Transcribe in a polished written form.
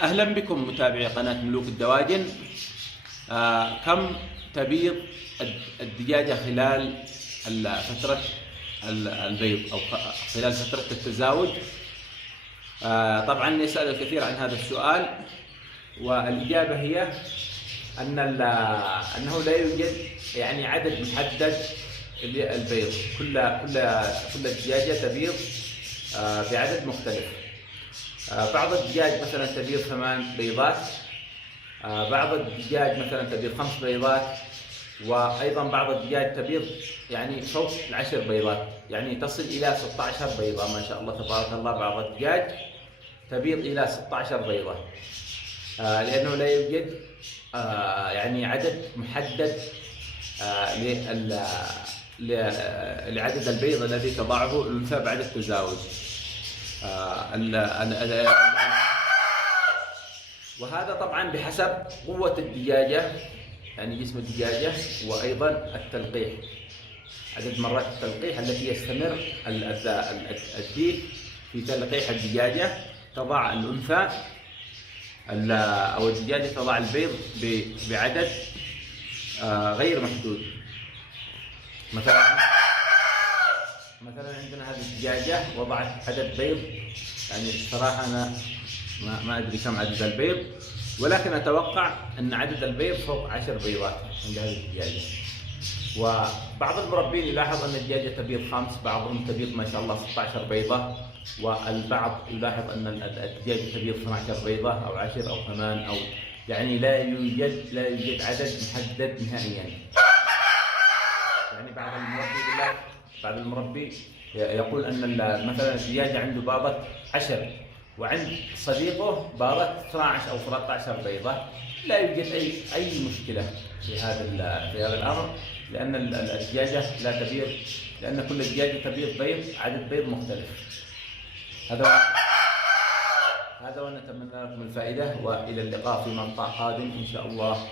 أهلا بكم متابعي قناة ملوك الدواجن. كم تبيض الدجاجة خلال فترة البيض أو خلال فترة التزاوج؟ طبعا يسأل الكثير عن هذا السؤال، والإجابة هي أنه لا يوجد يعني عدد محدد للبيض. كل دجاجة تبيض بعدد مختلف. بعض الدجاج مثلا تبيض 8 بيضات، بعض الدجاج مثلا تبيض 5 بيضات، وايضا بعض الدجاج تبيض يعني فوق 10 بيضات، يعني تصل الى 16 بيضه ما شاء الله تبارك الله. بعض الدجاج تبيض الى 16 بيضه، لانه لا يوجد يعني عدد محدد لعدد البيض الذي تضعه الانثى بعد التزاوج. وهذا طبعا بحسب قوة الدجاجة، يعني جسم الدجاجة، وأيضا التلقيح، عدد مرات التلقيح التي يستمر الديك في تلقيح الدجاجة. تضع الأنثى أو الدجاجة تضع البيض بعدد غير محدود. مثلا عندنا هذه الدجاجة وضعت عدد بيض، يعني الصراحة أنا ما أدري كم عدد البيض، ولكن أتوقع أن عدد البيض فوق 10 بيضات عند هذه الدجاجة. وبعض المربين يلاحظ أن الدجاجة تبيض 5، بعضهم تبيض ما شاء الله 16 بيضة، والبعض يلاحظ أن الدجاجة تبيض 12 بيضة أو 10 أو 8، أو يعني لا يوجد عدد محدد نهائيا. يعني بعض المربي يقول أن مثلا الدجاجة عنده باضة 10، وعند صديقه باضة 12 أو 13 بيضة. لا يوجد أي مشكلة في هذا الأمر، لأن الدجاجة لا تبيض، لأن كل دجاجة تبيض عدد بيض مختلف. هذا ونتمنى لكم الفائدة، وإلى اللقاء في مقطع قادم إن شاء الله.